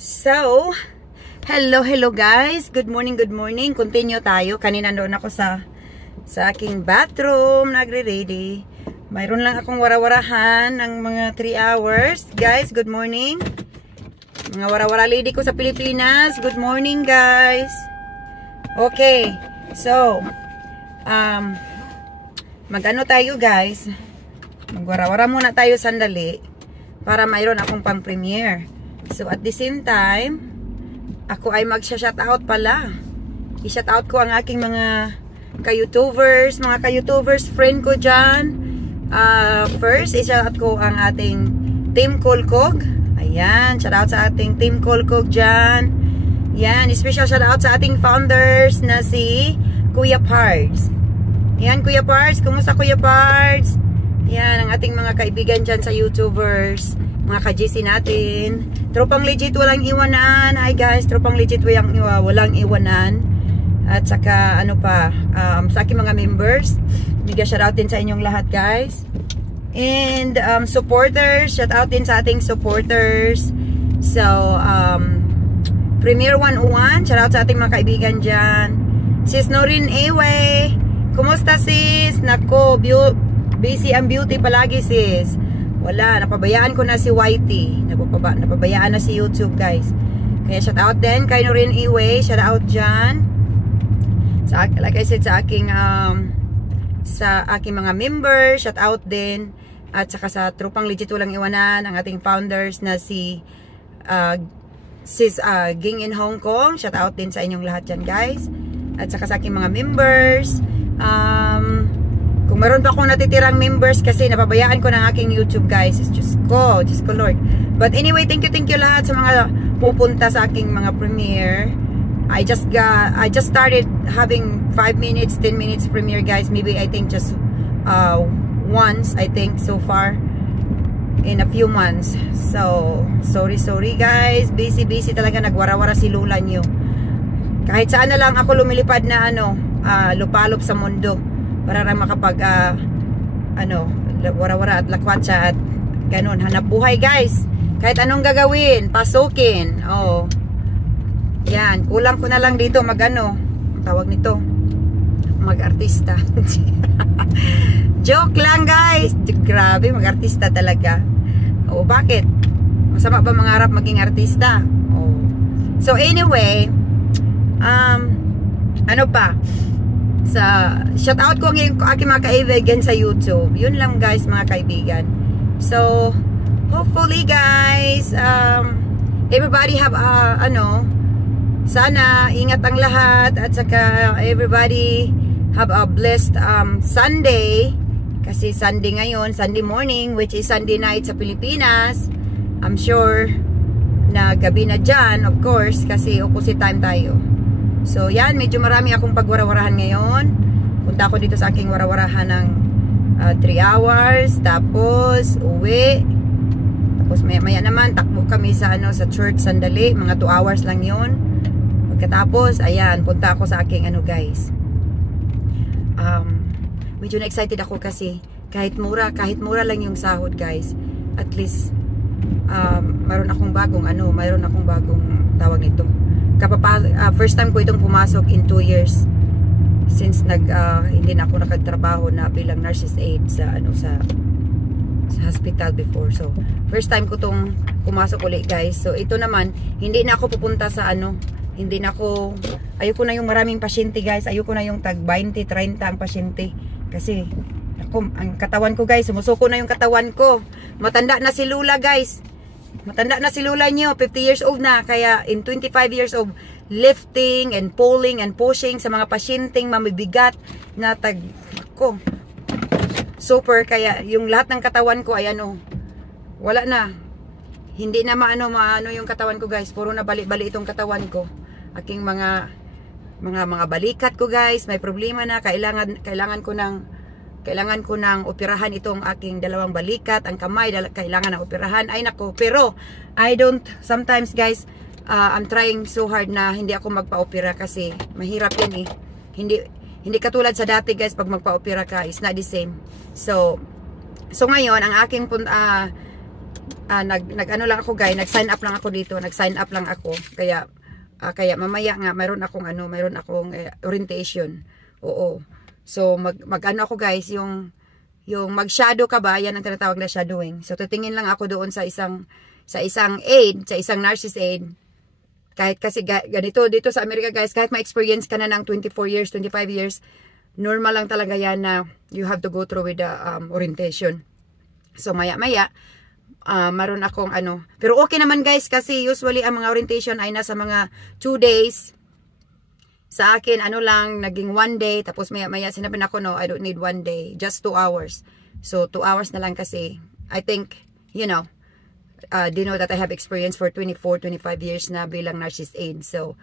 So, hello guys. Good morning. Continue tayo. Kanina doon ako sa aking bathroom, nagre-ready. Mayroon lang akong warawarahan ng mga 3 hours. Guys, good morning. Mga warawara lady ko sa Pilipinas. Good morning, guys. Okay. So, mag-ano tayo, guys? Magwarawara muna tayo sandali para mayroon akong pang-premiere. So, at the same time, ako ay magsha-shoutout pala. I-shoutout ko ang aking mga ka-YouTubers, friend ko dyan. First, i-shoutout ko ang ating Team Kolkog. Ayan, shoutout sa ating Team Kolkog dyan. Yan, special shoutout sa ating founders na si Kuya Pards. Ayan, Kuya Pards. Kumusta, Kuya Pards? Yan, ang ating mga kaibigan dyan sa YouTubers. Mga ka-GC natin. Tropang legit, walang iwanan. Hi guys, tropang legit, walang iwanan. At saka, ano pa, sa aking mga members. Bigyan shoutout din sa inyong lahat, guys. And, supporters, shoutout din sa ating supporters. So, Premier 101, shoutout sa ating mga kaibigan dyan. Sis Norin Ewe, kumusta sis? Nako, busy ang beauty palagi sis. Wala, napabayaan ko na si YT. Napabayaan na si YouTube, guys. Kaya shout out din kay Norin Iwe, shout out dyan. Like I said, sa aking mga members, shout out din. At saka sa Tropang Legit Walang Iwanan, ang ating founders na si Sis Ging in Hong Kong, shout out din sa inyong lahat dyan, guys. At saka sa aking mga members, kung meron pa akong natitirang members kasi napabayaan ko ng aking YouTube, guys. Diyos ko Lord. But anyway, thank you lahat sa mga pupunta sa aking mga premiere. I just started having 5 minutes, 10 minutes premiere, guys. Maybe I think just once, I think so far in a few months. So, sorry guys. Busy talaga, nagwara-wara si Lula nyo. Kahit saan na lang ako lumilipad na lupalop sa mundo. Para lang makapag wara-wara at lakwatsa at ganun, hanap buhay, guys. Kahit anong gagawin, pasukin. Oh. Yan, kulang ko na lang dito ang tawag nito, mag-artista. Joke lang, guys. Grabe, mag-artista talaga. Oh, bakit? Masama ba mangarap maging artista? Oh. So anyway, ano pa? Shoutout ko ang aking mga kaibigan sa YouTube. Yun lang, guys, mga kaibigan. So, hopefully, guys, everybody have, sana, ingat ang lahat. At saka, everybody have a blessed Sunday. Kasi Sunday ngayon, Sunday morning, which is Sunday night sa Pilipinas. I'm sure na gabi na dyan, of course, kasi opposite time tayo. So, yan, medyo marami akong pagwarawarahan ngayon. Punta ako dito sa aking warawarahan ng 3 hours. Tapos, uwi. Tapos, maya naman, takbo kami sa church sandali. Mga 2 hours lang yon. Pagkatapos, ayan, punta ako sa aking guys. Medyo na-excited ako kasi kahit mura lang yung sahod, guys. At least, mayroon akong bagong tawag nito. First time ko itong pumasok in 2 years since hindi na ako nakagtrabaho na bilang nurse's aide sa hospital before. So first time ko itong pumasok ulit, guys. So ito naman, hindi na ako pupunta sa ayoko na yung maraming pasyente, guys. Ayoko na yung tag 20-30 ang pasyente kasi ang katawan ko, guys, sumusuko na yung katawan ko. Matanda na si Lula, guys. Matanda na si Lula nyo, 50 years old na. Kaya in 25 years of lifting and pulling and pushing sa mga pasyenteng mamibigat na super. Kaya yung lahat ng katawan ko ay wala na. Hindi na maano yung katawan ko, guys. Puro na bali-bali itong katawan ko. Aking mga balikat ko, guys, may problema na. Kailangan ko ng operahan itong aking 2 balikat. Ang kamay, kailangan ng operahan. Ay nako, pero sometimes, guys, I'm trying so hard na hindi ako magpa-opera kasi mahirap yan eh. Hindi katulad sa dati, guys, pag magpa-opera ka, it's not the same. So ngayon, ang aking nag-ano lang ako guys, nag-sign up lang ako dito, nag-sign up lang ako. Kaya mamaya nga mayroon akong orientation. Oo. So mag-ano ako guys, yung mag-shadow ka ba, yan ang tinatawag na shadowing. So titingin lang ako doon sa isang aid, sa isang narcissist aid. Kahit kasi ganito dito sa Amerika guys, kahit ma-experience ka na ng 24 years, 25 years, normal lang talaga yan na you have to go through with the orientation. So maya-maya, maroon akong pero okay naman guys, kasi usually ang mga orientation ay nasa mga 2 days. Sa akin, lang, naging 1 day, tapos maya-maya sinabi na ako, no, I don't need 1 day, just 2 hours. So 2 hours na lang kasi, I think, do you know that I have experience for 24, 25 years na bilang narcissist aid. So,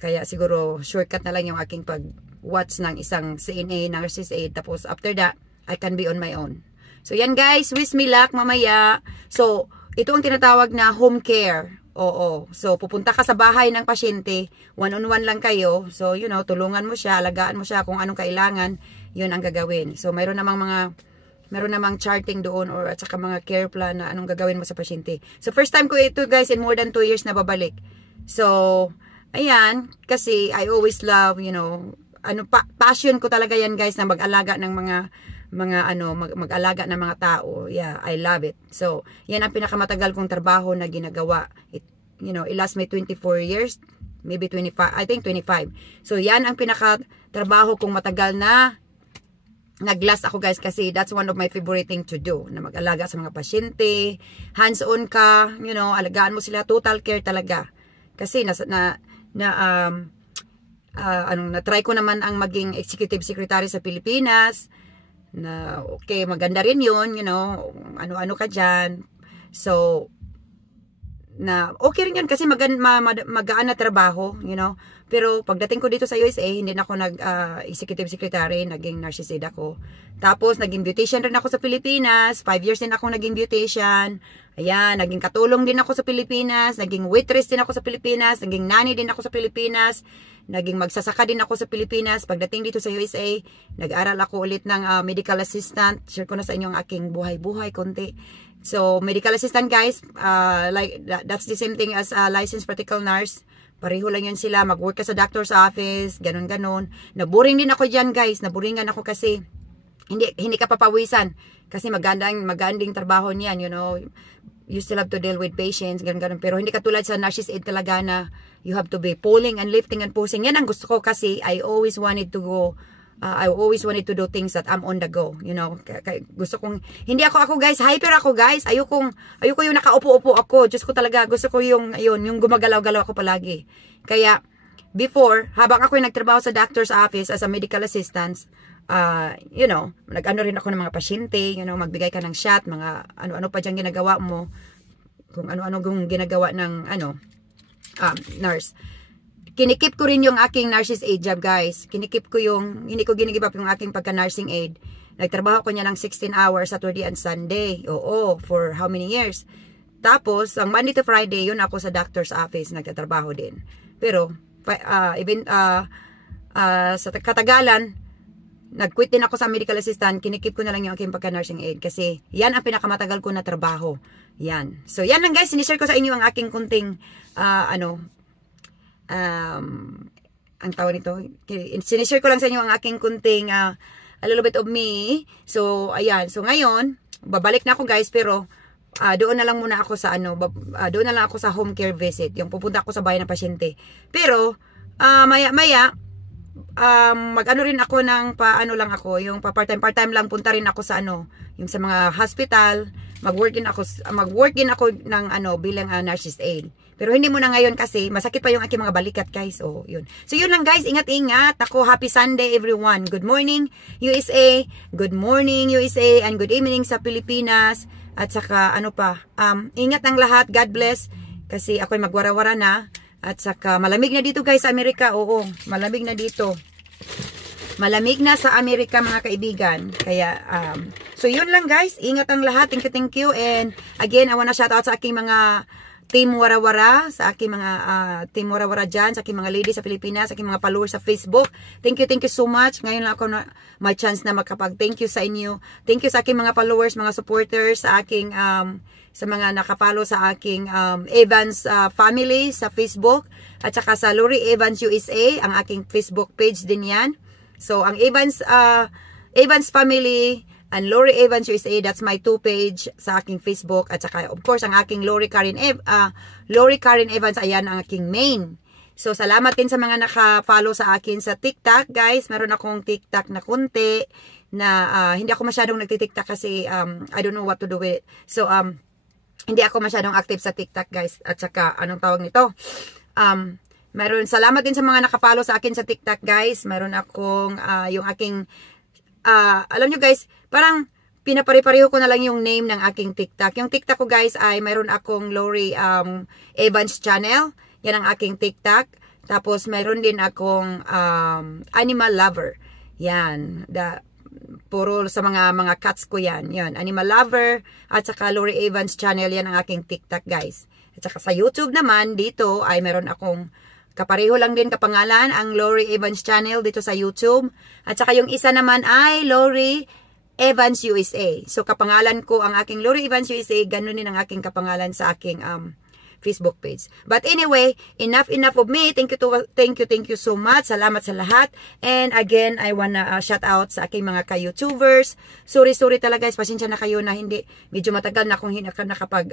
kaya siguro shortcut na lang yung aking pag-watch ng isang CNA narcissist aid. Tapos after that, I can be on my own. So, yan guys, wish me luck mamaya. So, ito ang tinatawag na home care. Oo. So, pupunta ka sa bahay ng pasyente, one-on-one lang kayo. So, tulungan mo siya, alagaan mo siya kung anong kailangan, yun ang gagawin. So, mayroon namang charting doon at saka mga care plan na anong gagawin mo sa pasyente. So, first time ko ito guys in more than 2 years na babalik. So, ayan, kasi I always love, passion ko talaga yan guys na mag-alaga ng mag-alaga ng mga tao. Yeah, I love it. So, yan ang pinakamatagal kong trabaho na ginagawa. It last me 24 years, maybe 25, I think 25. So, yan ang pinakatrabaho kong matagal na nag-last ako guys, kasi that's one of my favorite thing to do, na mag-alaga sa mga pasyente, hands-on ka, alagaan mo sila, total care talaga. Kasi na-try ko naman ang maging executive secretary sa Pilipinas, na okay, maganda rin yun, ano-ano ka dyan. So, na okay rin yun kasi magaan na trabaho, Pero pagdating ko dito sa USA, hindi na ako executive secretary, naging narcissist ako. Tapos naging beautician rin ako sa Pilipinas, 5 years din ako naging beautician. Ayan, naging katulong din ako sa Pilipinas, naging waitress din ako sa Pilipinas, naging nanny din ako sa Pilipinas, naging magsasaka din ako sa Pilipinas. Pagdating dito sa USA, nag-aral ako ulit ng medical assistant. Share ko na sa inyo ang aking buhay-buhay konti. So, medical assistant guys, that's the same thing as licensed practical nurse. Pareho lang yun sila. Mag-work ka sa doctor's office, ganun-ganun. Naboring din ako dyan guys. Naboringan ako kasi hindi ka papawisan. Kasi magandang trabaho niyan, You still have to deal with patients, ganun-ganun. Pero hindi katulad sa narcissist aid talaga na you have to be pulling and lifting and pushing. Yan ang gusto ko kasi I always wanted to do things that I'm on the go, gusto kong, hindi ako guys, hyper ako guys, ayoko yung nakaupo-upo ako, Diyos ko talaga, gusto ko yung gumagalaw-galaw ako palagi. Kaya, before, habang ako yung nagtrabaho sa doctor's office as a medical assistant, nag-ano rin ako ng mga pasyente, magbigay ka ng shot, mga ano-ano pa dyan ginagawa mo, kung ano-ano ginagawa ng, nurse. Kinikip ko rin yung aking nurses aid job guys. hindi ko ginigib up yung aking pagka-nursing aid. Nagtrabaho ko niya ng 16 hours Saturday and Sunday. Oo, for how many years? Tapos, ang Monday to Friday, yun ako sa doctor's office, nagtatrabaho din. Pero, sa katagalan, nag-quit din ako sa medical assistant, kinikip ko na lang yung aking pagka-nursing aid kasi yan ang pinakamatagal ko na trabaho. Yan. So, yan lang guys, sinishare ko sa inyo ang aking kunting, ang tawag nito, sinishare ko lang sa inyo ang aking kunting a little bit of me. So ayan, so ngayon babalik na ako guys, pero doon na lang muna ako sa doon na lang ako sa home care visit, yung pupunta ako sa bahay ng pasyente. Pero maya mag-ano rin ako ng lang ako, yung part-time lang, punta rin ako sa yung sa mga hospital, mag-work din ako ng bilang nurses aid. Pero hindi mo na ngayon kasi masakit pa yung aking mga balikat guys. Oh, yun. So yun lang guys, ingat-ingat. Ako, happy Sunday everyone. Good morning USA, good morning USA, and good evening sa Pilipinas. At saka ingat ang lahat. God bless. Kasi ako'y magwara-wara na. At saka malamig na dito guys sa Amerika. Oo, malamig na dito. Malamig na sa Amerika mga kaibigan. Kaya, so yun lang guys. Ingat ang lahat. Thank you. And again, I wanna shout out sa aking mga Team Warawara, sa aking mga Team Warawara dyan, sa aking mga ladies sa Pilipinas, sa aking mga followers sa Facebook. Thank you so much. Ngayon lang ako may chance na makapag-thank you sa inyo. Thank you sa aking mga followers, mga supporters, sa aking, sa mga nakapalo sa aking Evans family sa Facebook, at saka sa Lori Evans USA, ang aking Facebook page din yan. So, ang Evans family, and Lori Evans USA, that's my 2 page sa aking Facebook. At saka, of course, ang aking Lori Karen Evans, ayan ang aking main. So, salamat din sa mga naka-follow sa akin sa TikTok, guys. Meron akong TikTok na kunti, na hindi ako masyadong nagtitiktok kasi I don't know what to do with it. So, hindi ako masyadong active sa TikTok, guys. At saka, anong tawag nito? Salamat din sa mga naka-follow sa akin sa TikTok, guys. Meron akong, yung aking, alam nyo guys, parang pinapare-pareho ko na lang yung name ng aking TikTok. Yung TikTok ko guys ay mayroon akong Lori Evans channel. Yan ang aking TikTok. Tapos mayroon din akong Animal Lover. Yan. Puro sa mga cats ko yan. Yan. Animal Lover. At saka Lori Evans channel. Yan ang aking TikTok guys. At saka sa YouTube naman, dito ay mayroon akong kapareho lang din kapangalan, ang Lori Evans channel dito sa YouTube. At saka yung isa naman ay Lori Evans USA. So kapangalan ko ang aking Lori Evans USA, ganun din ang aking kapangalan sa aking Facebook page. But anyway, enough of me. Thank you so much. Salamat sa lahat. And again, I wanna shout out sa aking mga ka-YouTubers. Sorry talaga guys, pasensya na kayo na hindi, medyo matagal na akong nakapag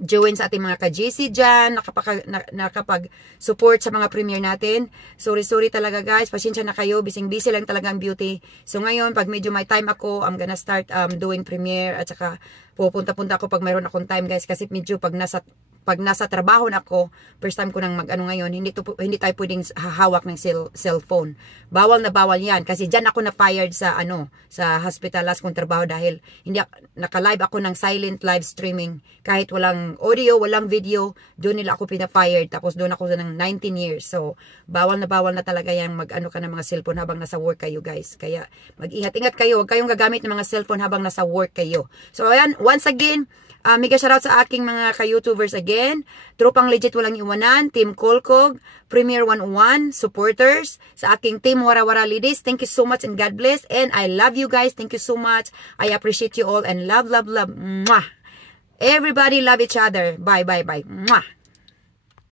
join sa ating mga ka-GC dyan, nakapag-support sa mga premiere natin. Sorry talaga guys, pasensya na kayo, busy lang talaga ang beauty. So ngayon, pag medyo may time ako, I'm gonna start doing premiere, at saka pupunta-punta ako pag mayroon akong time guys, kasi medyo pag nasa trabaho na ako, first time ko nang mag-ano ngayon, hindi tayo pwedeng hahawak ng cellphone. Bawal na bawal yan, kasi dyan ako na-fired sa sa hospital last kong trabaho, dahil naka-live ako ng silent live streaming, kahit walang audio, walang video, doon nila ako pina-fired, tapos doon ako ng 19 years. So, bawal na talaga yan mag-ano ka ng mga cellphone habang nasa work kayo guys. Kaya, mag-ingat-ingat kayo, huwag kayong gagamit ng mga cellphone habang nasa work kayo. So, ayan, once again, mega shoutout sa aking mga ka-YouTubers again. Tropang Legit Walang Iwanan, Team Kolkog, Premier 101, supporters, sa aking Team Warawara Ladies. Thank you so much and God bless. And I love you guys. Thank you so much. I appreciate you all and love. Mwah! Everybody love each other. Bye. Mwah!